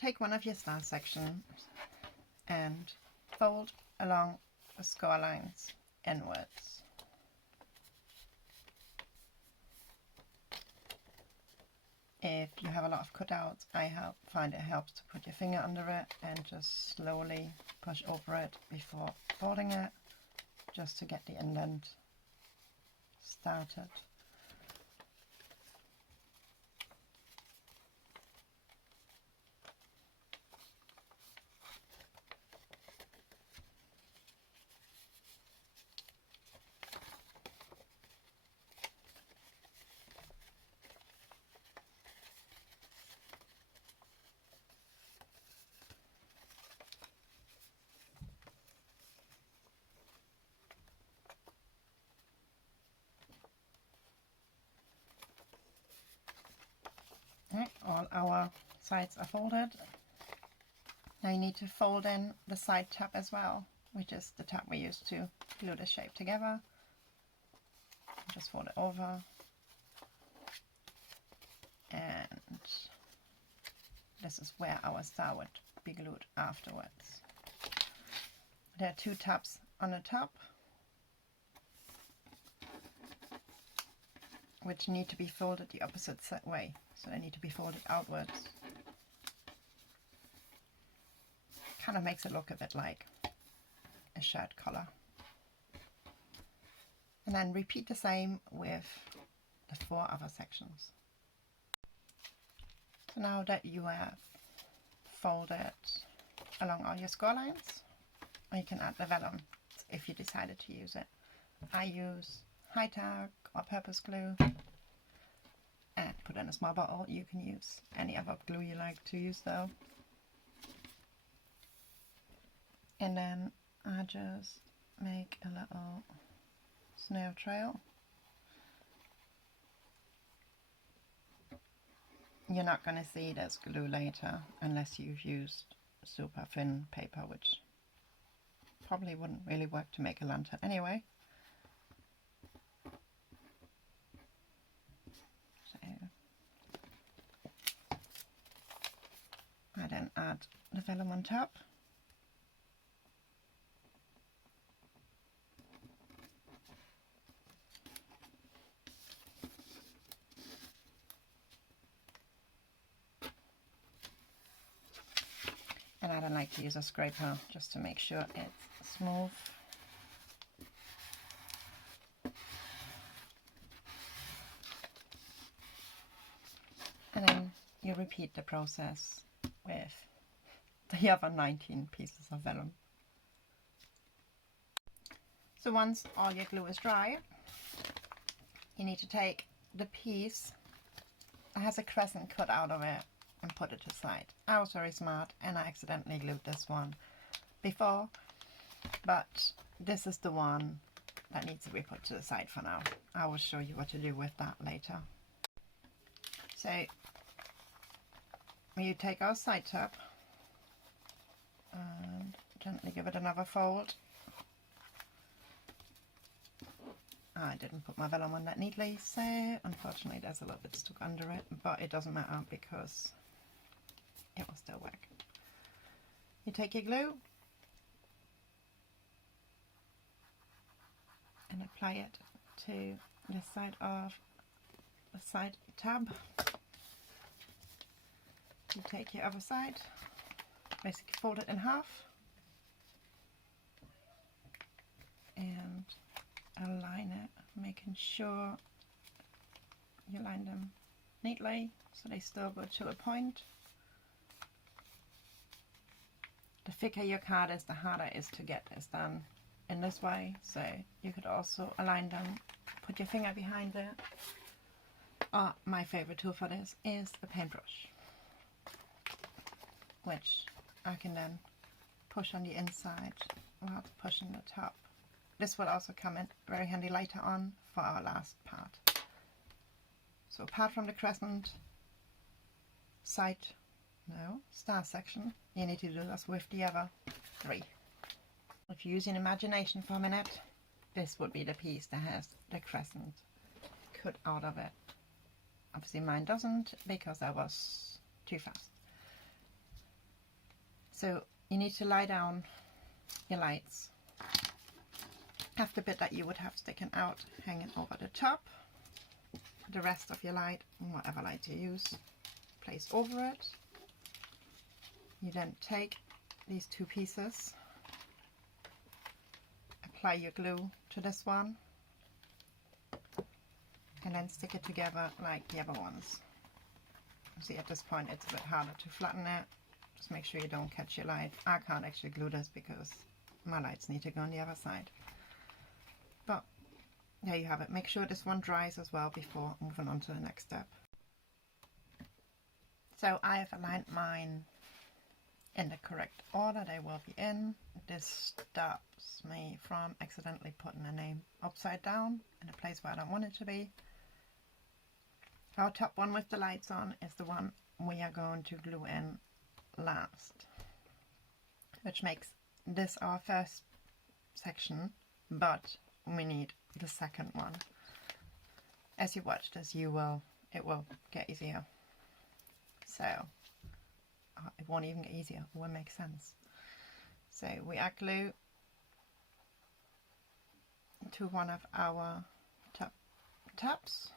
take one of your star sections and fold along the score lines inwards. If you have a lot of cutouts, I find it helps to put your finger under it and just slowly push over it before folding it, just to get the indent started. Right, all our sides are folded. Now you need to fold in the side tab as well, which is the tab we use to glue the shape together. Just fold it over, and this is where our star would be glued afterwards. There are two tabs on the top, which need to be folded the opposite way, so they need to be folded outwards. Kind of makes it look a bit like a shirt collar. And then repeat the same with the 4 other sections. So now that you have folded along all your score lines, you can add the vellum if you decided to use it. I use high tack or purpose glue and put in a small bottle. You can use any other glue you like to use though. And then I just make a little snail trail. You're not going to see this glue later unless you've used super thin paper, which probably wouldn't really work to make a lantern anyway. So I then add the vellum on top. And I don't like to use a scraper just to make sure it's smooth. And then you repeat the process with the other 19 pieces of vellum. So once all your glue is dry, you need to take the piece that has a crescent cut out of it and put it to the side. I was very smart and I accidentally glued this one before, but this is the one that needs to be put to the side for now. I will show you what to do with that later. So you take our side tab and gently give it another fold. I didn't put my vellum on that neatly, so unfortunately there's a little bit stuck under it, but it doesn't matter because it will still work. You take your glue and apply it to the side of the side tab. You take your other side, basically fold it in half and align it, making sure you line them neatly so they still go to a point. The thicker your card is, the harder it is to get this done in this way, so you could also align them, put your finger behind it. Or my favorite tool for this is a paintbrush, which I can then push on the inside while pushing the top. This will also come in very handy later on for our last part. So apart from the crescent star section, you need to do this with the other 3. If you use your imagination for a minute, this would be the piece that has the crescent cut out of it. Obviously mine doesn't because I was too fast. So you need to lie down your lights. Have the bit that you would have sticking out hanging over the top. The rest of your light, whatever light you use, place over it. You then take these two pieces, apply your glue to this one, and then stick it together like the other ones. See, at this point it's a bit harder to flatten it. Just make sure you don't catch your light. I can't actually glue this because my lights need to go on the other side. But there you have it. Make sure this one dries as well before moving on to the next step. So I have aligned mine in the correct order they will be in. This stops me from accidentally putting a name upside down in a place where I don't want it to be. Our top one with the lights on is the one we are going to glue in last, which makes this our first section, but we need the second one. As you watch this, it will get easier. So it won't even get easier, it will make sense. So we add glue to one of our tabs.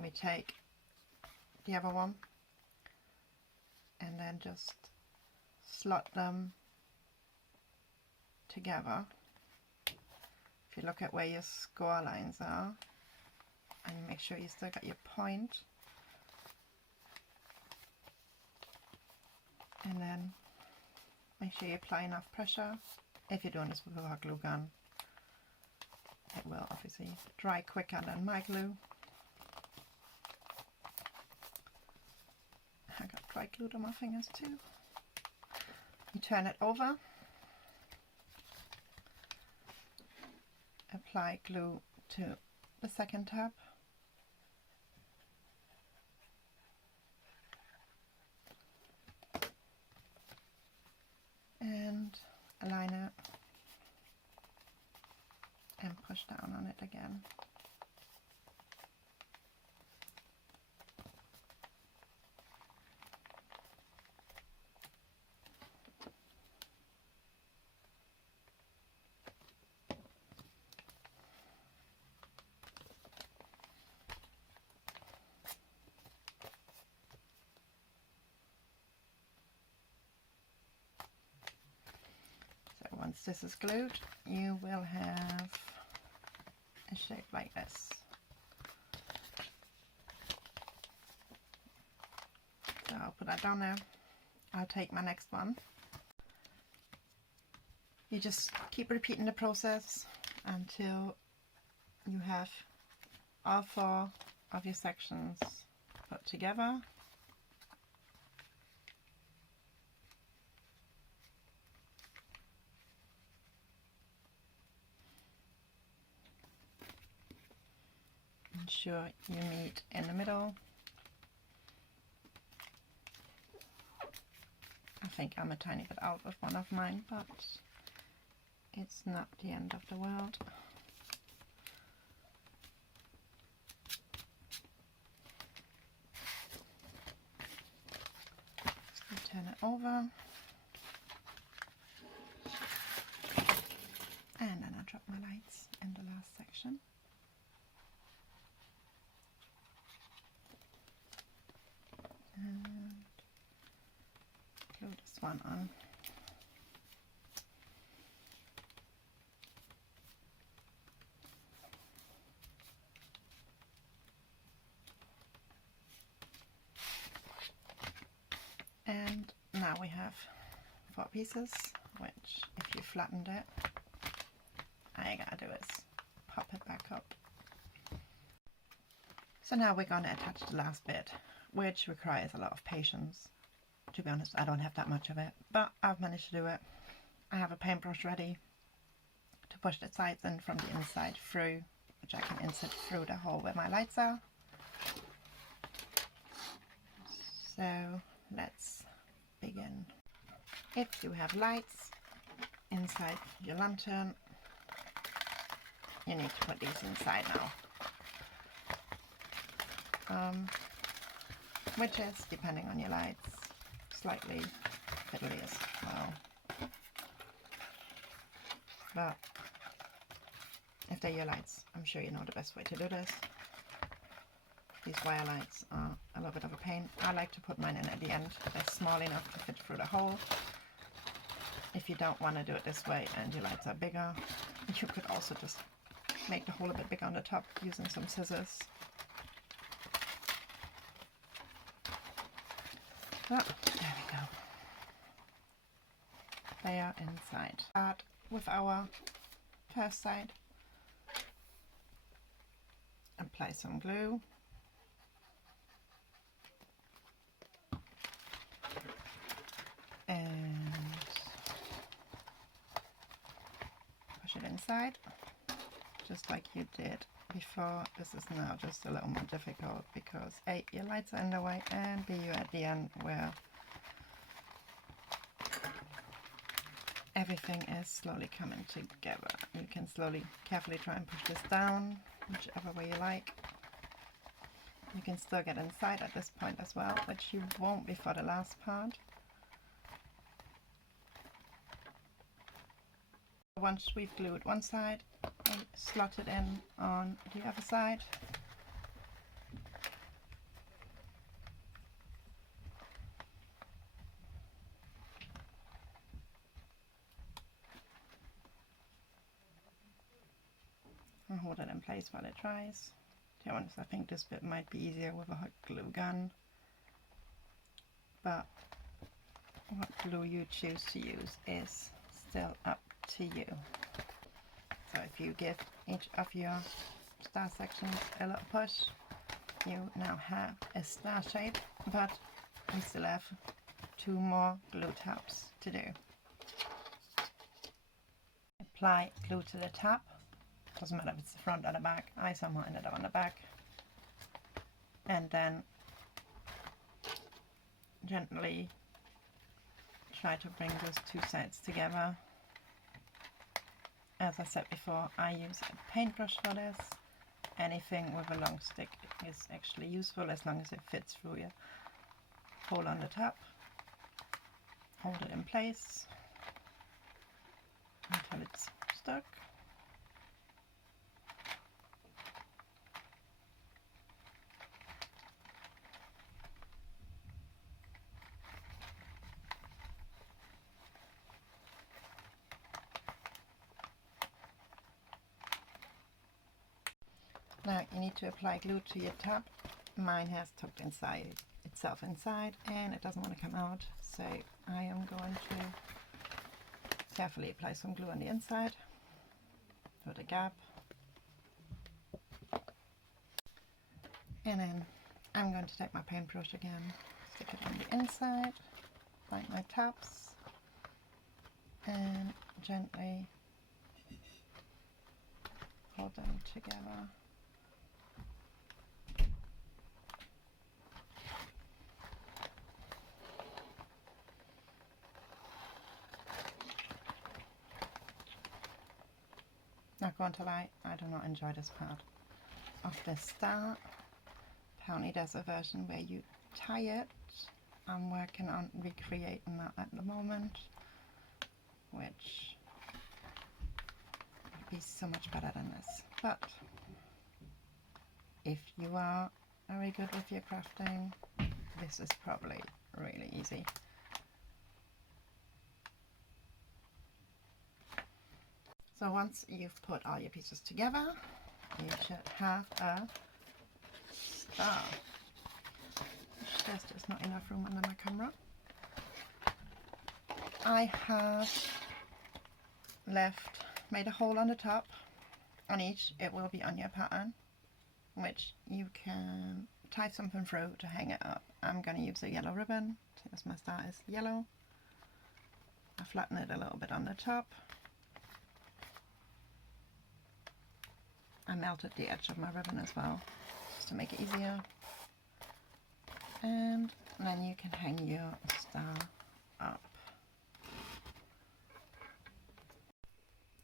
We take the other one and then just slot them together. If you look at where your score lines are, and you make sure you still got your point, and then make sure you apply enough pressure. If you're doing this with a hot glue gun, it will obviously dry quicker than my glue. I got dry glued on my fingers too. You turn it over, apply glue to the second tab, and align it and push down on it again. Once this is glued, you will have a shape like this. So I'll put that down now. I'll take my next one. You just keep repeating the process until you have all 4 of your sections put together. Ensure you meet in the middle. I think I'm a tiny bit out with one of mine, but it's not the end of the world. So turn it over, and then I drop my lights in the last section. And glue this one on. And now we have 4 pieces, which if you flattened it, all you gotta do is pop it back up. So now we're going to attach the last bit, which requires a lot of patience. To be honest, I don't have that much of it, but I've managed to do it. I have a paintbrush ready to push the sides in from the inside through, which I can insert through the hole where my lights are. So let's begin. If you have lights inside your lantern, you need to put these inside now. Which is, depending on your lights, slightly fiddly as well. But if they're your lights, I'm sure you know the best way to do this. These wire lights are a little bit of a pain. I like to put mine in at the end. They're small enough to fit through the hole. If you don't want to do it this way and your lights are bigger, you could also just make the hole a bit bigger on the top using some scissors. But there we go. They are inside. Start with our first side. Apply some glue. And push it inside, just like you did before. This is now just a little more difficult because A, your lights are in the way, and B, you're at the end where everything is slowly coming together. You can slowly, carefully try and push this down, whichever way you like. You can still get inside at this point as well, which you won't before the last part. Once we've glued one side, we slot it in on the other side. And hold it in place while it dries. To be honest, I think this bit might be easier with a hot glue gun, but what glue you choose to use is still up to you. So if you give each of your star sections a little push, you now have a star shape, but we still have 2 more glue tabs to do. Apply glue to the tab. Doesn't matter if it's the front or the back. I somehow ended up on the back. And then gently try to bring those 2 sides together. As I said before, I use a paintbrush for this. Anything with a long stick is actually useful as long as it fits through your hole on the top. Hold it in place until it's stuck. Now you need to apply glue to your tab. Mine has tucked itself inside and it doesn't want to come out, so I am going to carefully apply some glue on the inside for the gap, and then I'm going to take my paintbrush again, stick it on the inside, find my tabs, and gently hold them together. Not going to lie, I do not enjoy this part of the star. Apparently there's a version where you tie it. I'm working on recreating that at the moment, which would be so much better than this. But if you are very good with your crafting, this is probably really easy. So once you've put all your pieces together, you should have a star. There's just not enough room under my camera. I have made a hole on the top. On each it will be on your pattern, which you can tie something through to hang it up. I'm going to use a yellow ribbon, since my star is yellow. I flatten it a little bit on the top. I melted the edge of my ribbon as well, just to make it easier. And then you can hang your star up.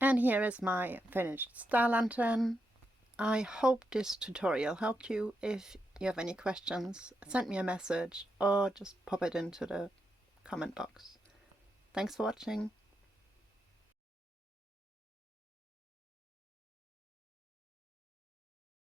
And here is my finished star lantern. I hope this tutorial helped you. If you have any questions, send me a message or just pop it into the comment box. Thanks for watching.